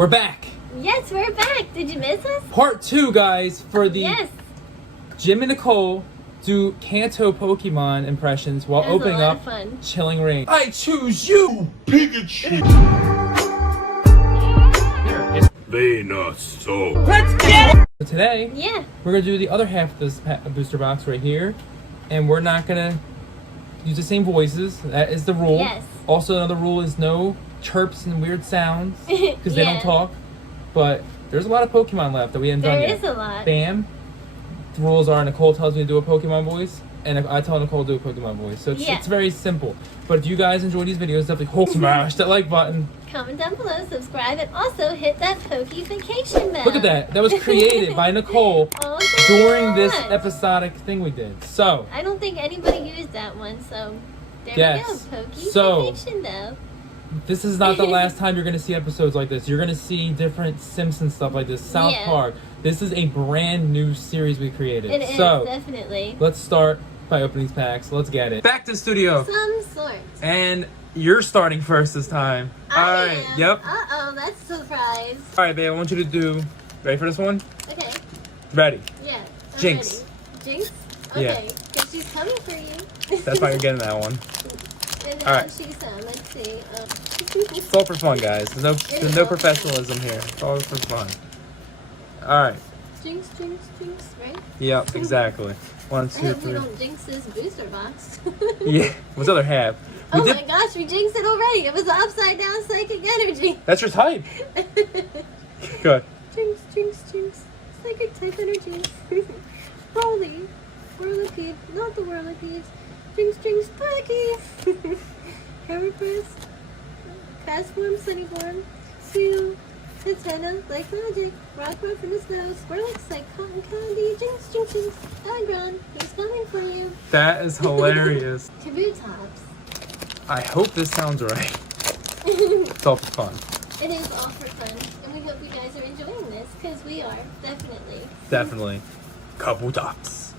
We're back. Yes, we're back. Did you miss us? Part 2, guys, for the Jim and Nicole do Kanto Pokemon impressions while opening up Chilling Reign. I choose you, Pikachu. Let's get it. So today, we're gonna do the other half of this booster box right here, and we're not gonna use the same voices. That is the rule. Yes. Also, another rule is no chirps and weird sounds because they don't talk. But there's a lot of Pokemon left that we haven't done yet. There is a lot. Bam. The rules are Nicole tells me to do a Pokemon voice, and I tell Nicole to do a Pokemon voice. So it's very simple. But if you guys enjoy these videos, definitely smash that like button. Comment down below, subscribe, and also hit that Pokefication bell. Look at that. That was created by Nicole during this episodic thing we did. So I don't think anybody used that one, so there we go. Pokefication bell. This is not the last time you're going to see episodes like this. You're going to see different Simpsons stuff like this. South Park. This is a brand new series we created. It is, definitely. Let's start by opening these packs. Let's get it. Back to the studio. Some sort. And you're starting first this time. I am. Yep. Uh-oh, that's a surprise. All right, babe, I want you to do... Ready for this one? Okay. Ready. Yeah. Jinx. Ready. Jinx? Okay. Because she's coming for you. That's why you're getting that one. And all right. Let's see. It's all for fun, guys. There's no professionalism here. It's all for fun. All right. Jinx, right? Yep, exactly. 1, 2, 3. I hope we don't jinx this booster box. Yeah, what's the other half? My gosh, we jinxed it already. It was the upside down psychic energy. That's your type. Good. Jinx. Psychic type energy. Holy. Whirlipede, not the Whirlipedes. Jinx, Pokey. Heracross. Castform, Sunnyform. Seal. Antenna, like magic. Rockruff in the snow. Squirrelix like cotton candy. Jinx. Agron, he's coming for you. That is hilarious. Kabutops. I hope this sounds right. It's all for fun. It is all for fun. And we hope you guys are enjoying this, because we are. Definitely. Kabutops.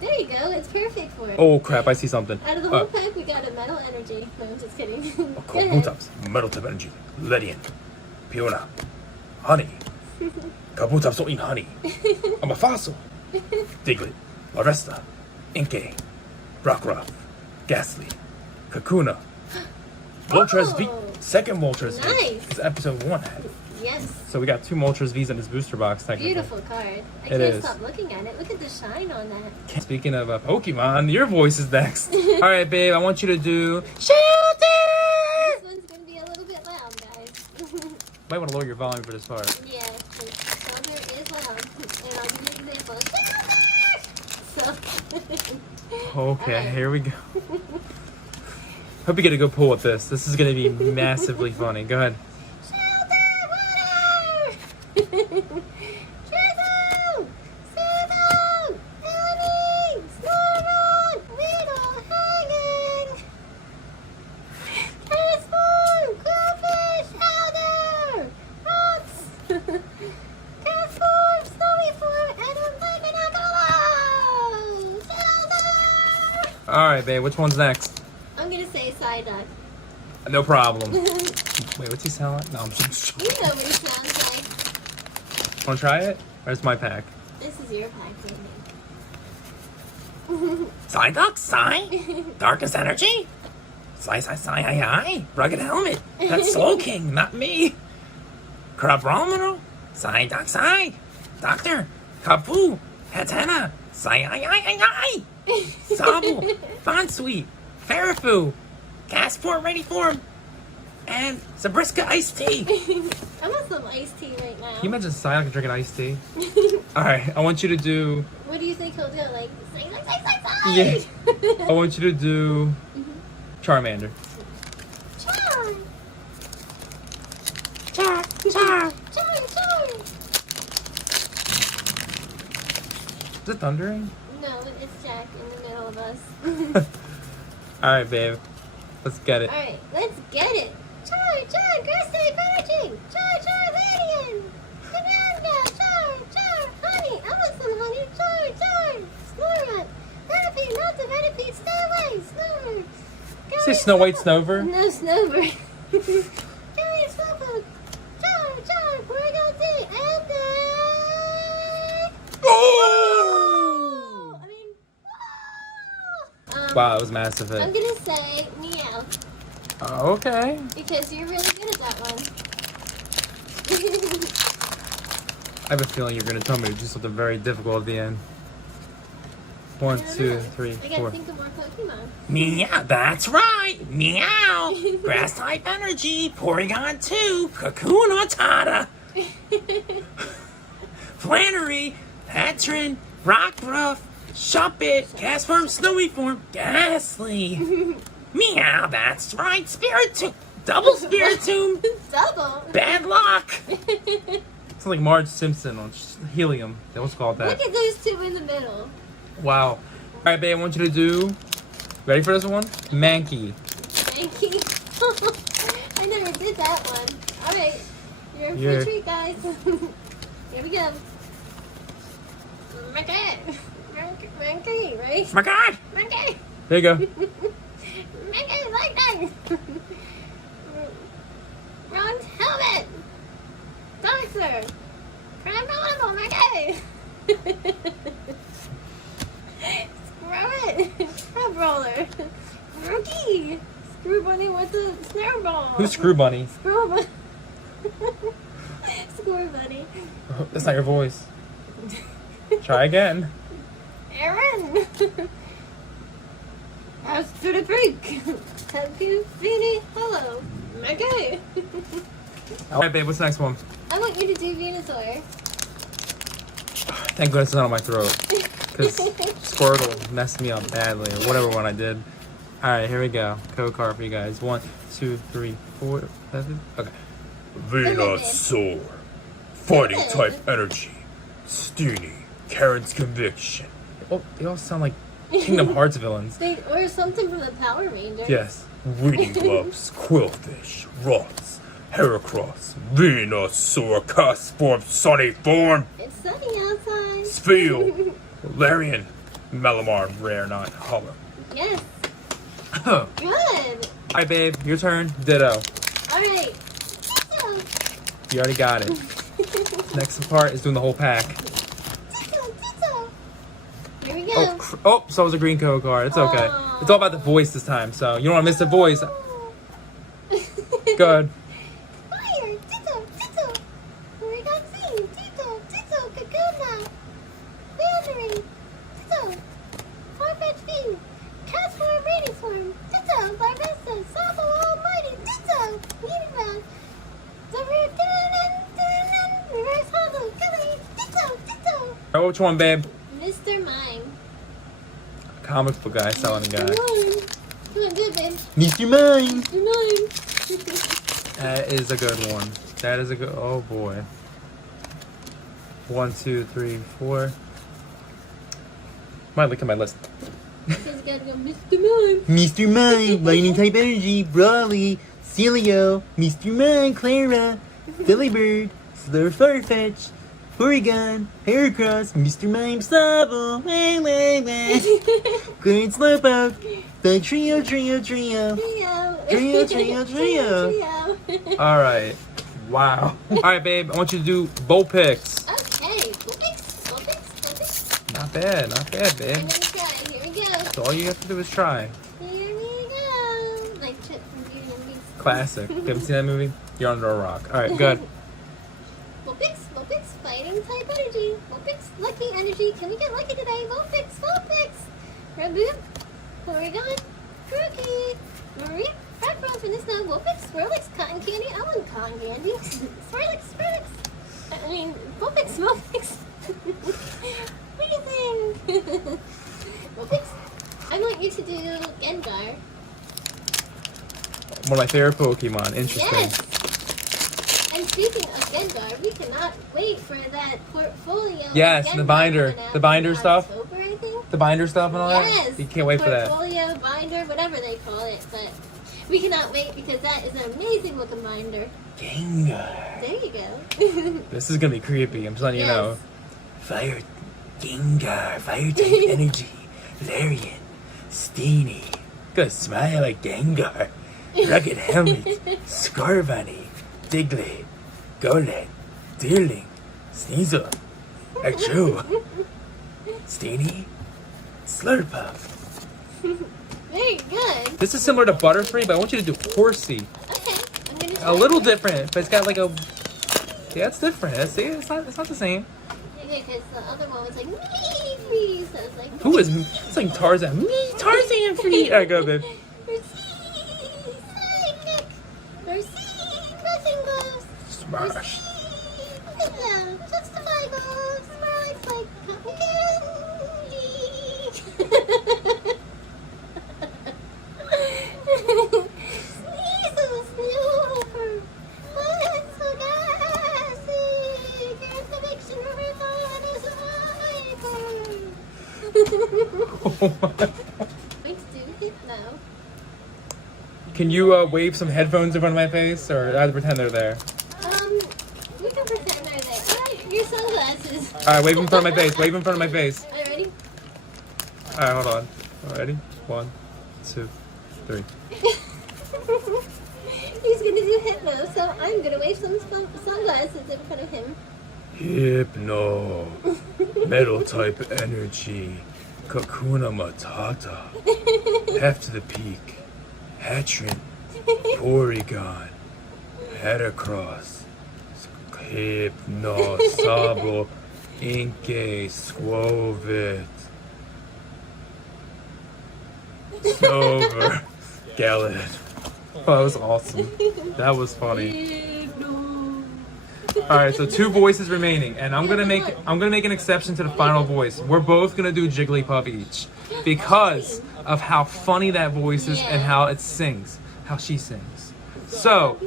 There you go. It's perfect for it. Oh, crap. I see something. Out of the whole pack, we got a metal energy. No, I'm just kidding. Kabutops. Metal type energy. Ledian. Piona. Honey. Kabutops don't eat honey. I'm a fossil. Diglett. Laresta. Inkay. Rockruff. Ghastly. Kakuna. Moltres V. Second Moltres V. Nice. It's episode 1 had. Yes. So we got 2 Moltres V's in this booster box, technically. Beautiful card. I can't stop looking at it. Look at the shine on that. Speaking of Pokemon, your voice is next. All right, babe, I want you to do Shelter! This one's going to be a little bit loud, guys. Might want to lower your volume for this part. Yeah, Shelter is loud. And I'll give you an example. Shelter! So. Okay, here we go. Hope you get a good pull with this. This is going to be massively funny. Go ahead. All right, babe. Which one's next? I'm gonna say Psyduck. No problem. Wait, what's he sound like? No, I'm just... You know what he sounds like. Want to try it? Or is my pack? This is your pack, baby. Psyduck, Psy? Darkest energy? Psy, Rugged helmet. That's Slow King, not me. Crabrominal? Psyduck, Psy. Doctor, Kapu, Hatena, Psy, Sobble, Bonsweet, Farafu, Castport ready form, and Sabriska iced tea. I want some iced tea right now. Can you imagine Psyduck drinking iced tea? Alright, I want you to do... What do you think he'll do? Like, say. Yeah. I want you to do Charmander. Char. Is it thundering? No, it's Jack in the middle of us. Alright, babe. Let's get it. Alright, let's get it. Char, Grass type energy. Char, Radiant. Banana, Char, honey. I want some honey. Char, Snorunt. Venipede, not the Venipede. Snow White, Snover. Say Snow White Snover? No, Snover. Gary, Slowpoke. Wow, it was a massive hit. I'm gonna say meow. Okay. Because you're really good at that one. I have a feeling you're gonna tell me to do something very difficult at the end. 1, 2, 3, I 4. gotta think of more Pokemon. Meow, that's right. Meow. Grass type energy. Porygon 2. Cocoon Otata. Flannery. Patron. Rockruff. Shuppet. Castform. Snowy form. Ghastly. Meow, that's right. Spiritomb. Double Spiritomb. Double. Bad luck. It's like Marge Simpson on Helium. That was called that. Look at those two in the middle. Wow. All right, babe. I want you to do. Ready for this one? Mankey. Mankey. I never did that one. All right, you're in for a treat, guys. Here we go. Mankey, right? My God. Mankey. There you go. Mankey, lightning. Wrong helmet. Boxer. Crab novel, Mankey. Screw it. Crab roller. Rookie. Screw bunny with the snowball. Who's Screw Bunny? Screw bunny. Screw bunny. That's not your voice. Try again. Aaron. House to the creek. Tattoo, Feeny, hello. Okay. All right, babe. What's the next one? I want you to do Venusaur. Thank goodness it's not on my throat. Because Squirtle messed me up badly, or whatever one I did. All right, here we go. Code card for you guys. 1, 2, 3, 4, 7. Okay. Venusaur. Fighting type energy. Steenie. Karen's conviction. They all sound like Kingdom Hearts villains. Or something from the Power Rangers. Yes. Reading gloves. Quillfish. Ross. Heracross. Venusaur. Castform. Sunny form. It's sunny outside. Spheal. Larian. Malamar. Rare not hollow. Yes. All Good. right, babe. Your turn. Ditto. All right. You already got it. Next part is doing the whole pack. Here we go. So it was a green code card. It's okay. Oh. It's all about the voice this time, so you don't want to miss the voice. Good. Fire! Ditto! Ditto! Porygon Z! Ditto! Ditto! Kakuna! Boundary! Ditto! Farfetch V! Castform Radiant Form! Ditto! Larvesta! Sabo Almighty! Ditto! Meteorite! Reverse Hollow! Gummy! Ditto! Ditto! Oh, which one, babe? Mr. Mime! Comic book guy, selling guy. Mr. Mime! Come on, good, babe! Mr. Mime! Mr. Mime! That is a good one. That is a good. Oh boy. 1, 2, 3, 4. Might look at my list. He's gotta go, Mr. Mime! Mr. Mime, Lightning type energy, Brawly, Celio, Mr. Mime, Clara, Phillybird, Slur Farfetch, Porygon, Heracross, Mr. Mime, Sable, Grand Slowpoke, the Trio. All right. Wow. All right, babe. I want you to do bow picks. Okay, Vulpix. Not bad, babe. I'm gonna try. Here we go. So all you have to do is try. Here we go. Like Chip from Beauty and the Beast. Classic. You haven't seen that movie? You're under a rock. All right, good. Vulpix, fighting type energy. Vulpix, lucky energy. Can we get lucky today? Vulpix. Raboot, Porygon, Grookey, Marie, Fragile from the Snow, Vulpix, Swirlix, Cotton Candy. I want cotton candy. Swirlix. I mean, Vulpix. What do you think? Vulpix, I want you to do Gengar. One of my favorite Pokemon. Interesting. Yes! And speaking of Gengar, we cannot wait for that portfolio. Yes, of the Gengar binder. coming out The binder in stuff. October, I think. The binder stuff and all Yes! that? You can't wait for that. Portfolio, binder, whatever they call it. But we cannot wait because that is an amazing looking binder. Gengar. There you go. This is going to be creepy. I'm just letting you know. Fire. Gengar. Fire type energy. Larian. Steenie. Got a smile like Gengar. Rugged helmet. Scorbunny. Diglett. Golett. Deerling. Sneasel. Achoo. Steenie. Slurpuff. Very good. This is similar to Butterfree, but I want you to do Horsey. Okay, I'm gonna try. A little different, but it's got like a... Yeah, it's different. See, it's not the same. Okay, because the other one was like, me, so it's like... Who is... It's like Tarzan. Me, Tarzan free. Alright, go, babe. Smash. Oh my. Can you wave some headphones in front of my face, or I have to pretend they're there? We can pretend they're there. Alright, your sunglasses. Alright, wave in front of my face. Wave in front of my face. Alright, ready? Alright, hold on. Ready? 1, 2, 3. He's gonna do hypno, so I'm gonna wave some sunglasses in front of him. Hypno. Metal type energy. Kakuna Matata. Half to the peak. Hatrin. Porygon. Heracross. Hypno. Sabo. Inkay. Squovit. Snover. Gallad. Oh, that was awesome. That was funny. Alright, so 2 voices remaining, and I'm gonna make an exception to the final voice. We're both gonna do Jigglypuff each because of how funny that voice is and how it sings, how she sings. So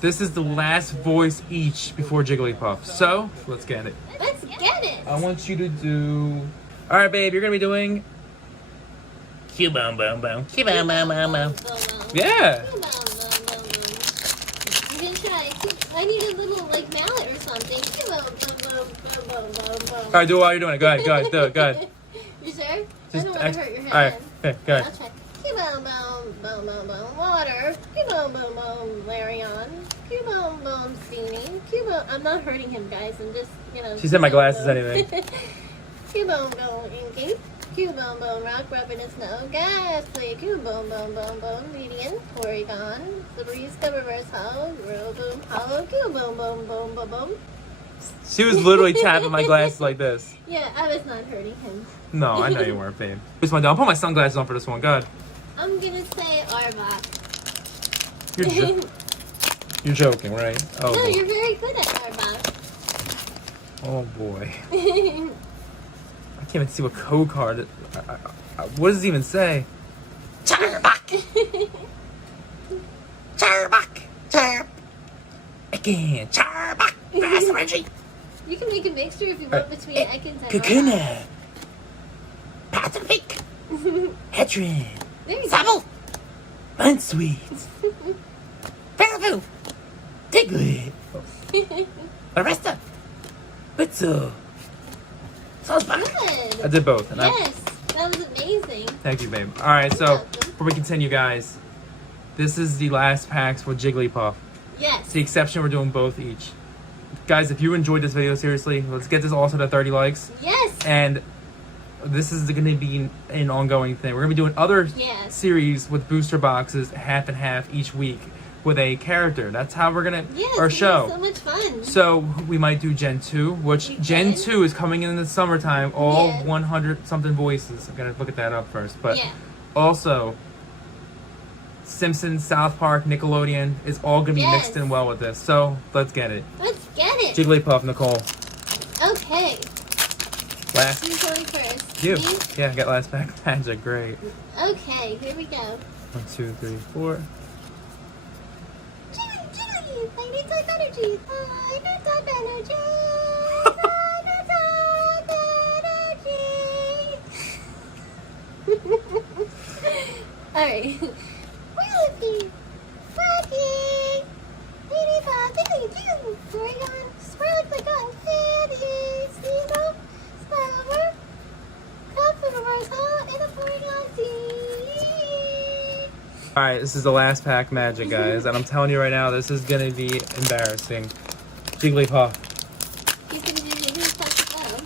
this is the last voice each before Jigglypuff. So let's get it. Let's get it. I want you to do. Alright, babe, you're gonna be doing. Cubone, boom, boom. Cubone, boom, boom, boom. Yeah. You can try. I need a little like mallet or something. Alright, do it while you're doing it. Go ahead, go ahead, do it, go ahead. You sure? I Just don't want to hurt your hand. Alright, okay, go ahead. I'll try. Cubone, boom, boom, boom, boom, water. Cubone, boom, boom, Larion. Cubone, boom, steaming. Cubone. I'm not hurting him, guys. I'm just, She said my glasses anyway. Cubone, boom, inking. Cubone, boom, rock, rubbing his snow. Ghastly. Cubone, boom, boom, boom, median. Porygon. The breeze, reverse hollow. Real boom, hollow. Cubone, boom, boom, boom, boom. She was literally tapping my glasses like this. Yeah, I was not hurting him. No, I know you weren't, babe. I'll put my sunglasses on for this one. Go ahead. I'm gonna say Arbok. You're joking, right? Oh, No, boy. you're very good at Arbok. Oh boy. I can't even see what code card. What does it even say? Charbak! Charbak! Charb! Again, Charbak! Fast energy! You can make a mixture if you want between Ekans and Kakuna! Pacific! Hedron! There you go. Sabo! Unsweet! Fairview! Diglett! Arresta! Witzel! Salzbach! Good. I did both. And Yes, that was amazing. Thank you, babe. Alright, so before we continue, guys, this is the last packs for Jigglypuff. Yes. It's the exception, we're doing both each. Guys, if you enjoyed this video, seriously, let's get this also to 30 likes. Yes. And this is going to be an ongoing thing. We're going to be doing other series with booster boxes, half and half each week, with a character. That's how we're going to, our show. So much fun. So we might do Gen 2, which Gen 2 is coming in the summertime, all 100 something voices. I'm going to look at that up first. But also, Simpsons, South Park, Nickelodeon is all going to be mixed in well with this. So let's get it. Let's get it. Jigglypuff, Nicole. Okay. Last. Who's going first? You. Me? Yeah, I got last pack magic. Great. Okay, here we go. 1, 2, 3, 4. Jiggly, I need type energy. I need type energy. I need type energy. Alright. Willipede. Rocky. Ladybug. Thank you. Porygon. Sprout the cotton candy. Sneasel. Snover. Cup for the reverse hole. And a Porygon seed. Alright, this is the last pack magic, guys. And I'm telling you right now, this is going to be embarrassing. Jigglypuff. He's gonna do Jigglypuff as well.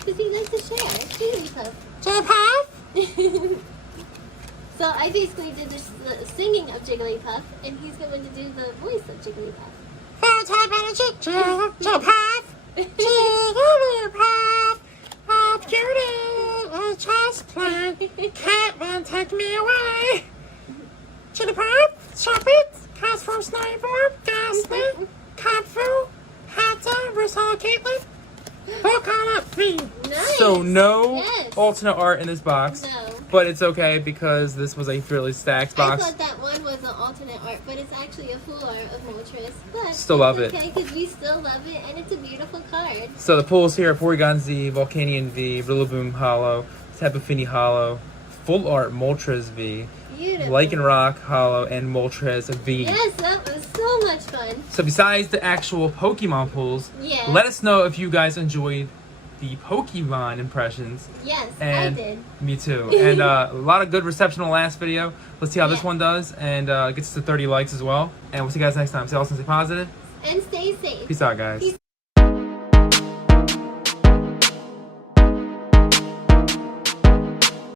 Because he likes to share. Jigglypuff. Jigglypuff! So I basically did the singing of Jigglypuff, and he's going to do the voice of Jigglypuff. Fire type energy, Jigglypuff. Jigglypuff. Up cutie, just plant. Can't one take me away. Jigglypuff, chop it. Cast from Sniper, Gasly, Kapfu, Hatta, Versal Caitlin. Book on up, me. Nice. So no Yes. alternate art in this box, No. but it's okay because this was a fairly stacked I box. thought that one was an alternate art, but it's actually a full art of Moltres. But Still love it. Okay, because we still love it, and it's a beautiful card. So the pulls here are Porygon Z, Volcanion V, Rillaboom Hollow, Tapu Fini Hollow, Full Art Moltres V, Beautiful. Lycanroc Hollow, and Moltres V. Yes, that was so much fun. So besides the actual Pokemon pulls, Yeah. let us know if you guys enjoyed the Pokemon impressions. Yes, And I did. me too. And a lot of good reception on the last video. Let's see how this Yeah. one does, and gets to 30 likes as well. And we'll see you guys next time. Stay awesome, stay positive. And stay safe. Peace out, guys. Peace